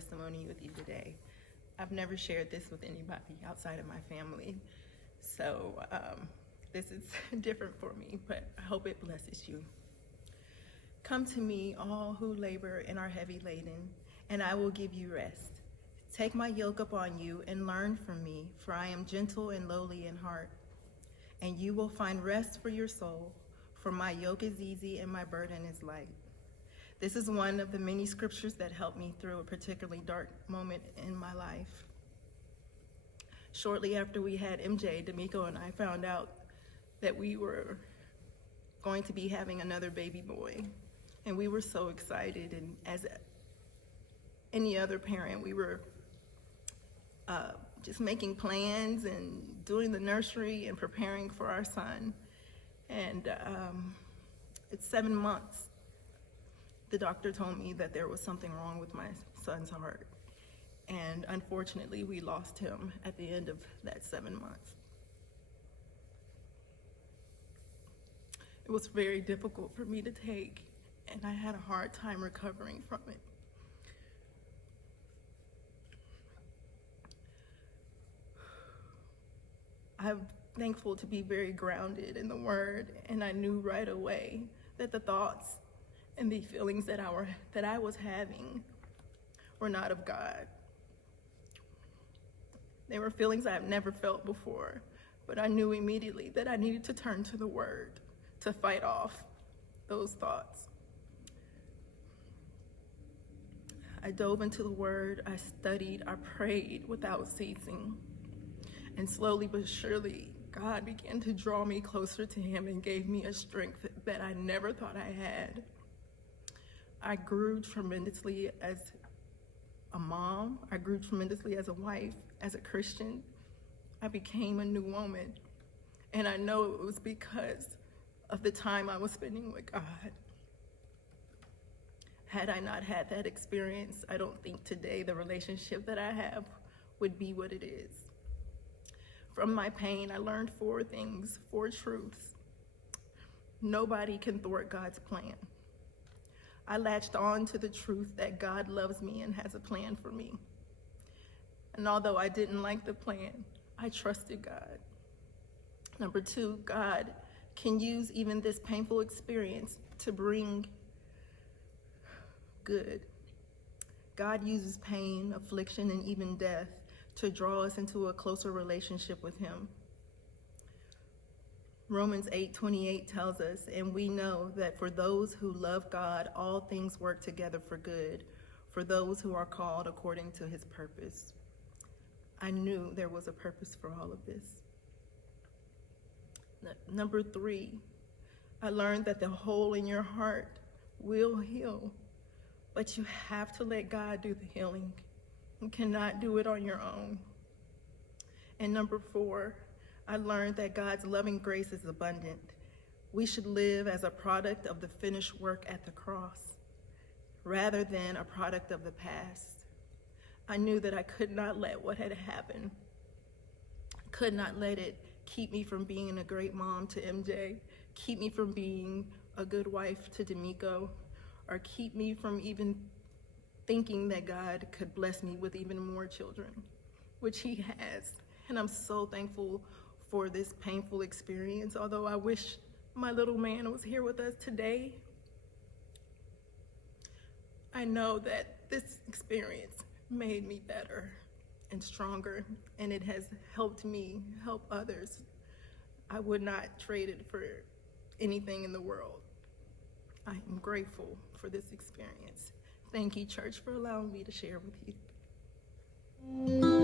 testimony with you today. I've never shared this with anybody outside of my family, so this is different for me, but I hope it blesses you. Come to me, all who labor and are heavy laden, and I will give you rest. Take my yoke upon you and learn from me, for I am gentle and lowly in heart, and you will find rest for your soul, for my yoke is easy and my burden is light. This is one of the many scriptures that helped me through a particularly dark moment in my life. Shortly after we had MJ, D'Amico and I found out that we were going to be having another baby boy. And we were so excited, and as any other parent, we were just making plans and doing the nursery and preparing for our son. And it's 7 months. The doctor told me that there was something wrong with my son's heart. And unfortunately, we lost him at the end of that 7 months. It was very difficult for me to take, and I had a hard time recovering from it. I'm thankful to be very grounded in the Word, and I knew right away that the thoughts and the feelings that I was having were not of God. They were feelings I have never felt before, but I knew immediately that I needed to turn to the Word to fight off those thoughts. I dove into the Word, I studied, I prayed without ceasing. And slowly but surely, God began to draw me closer to Him and gave me a strength that I never thought I had. I grew tremendously as a mom. I grew tremendously as a wife, as a Christian. I became a new woman. And I know it was because of the time I was spending with God. Had I not had that experience, I don't think today the relationship that I have would be what it is. From my pain, I learned 4 things, 4 truths. Nobody can thwart God's plan. I latched on to the truth that God loves me and has a plan for me. And although I didn't like the plan, I trusted God. Number 2, God can use even this painful experience to bring good. God uses pain, affliction, and even death to draw us into a closer relationship with Him. Romans 8:28 tells us, and we know that for those who love God, all things work together for good, for those who are called according to His purpose. I knew there was a purpose for all of this. Number 3, I learned that the hole in your heart will heal, but you have to let God do the healing. You cannot do it on your own. And number 4, I learned that God's loving grace is abundant. We should live as a product of the finished work at the cross, rather than a product of the past. I knew that I could not let what had happened, could not let it keep me from being a great mom to MJ, keep me from being a good wife to D'Amico, or keep me from even thinking that God could bless me with even more children, which He has. And I'm so thankful for this painful experience. Although I wish my little man was here with us today, I know that this experience made me better and stronger, and it has helped me help others. I would not trade it for anything in the world. I am grateful for this experience. Thank you, church, for allowing me to share with you.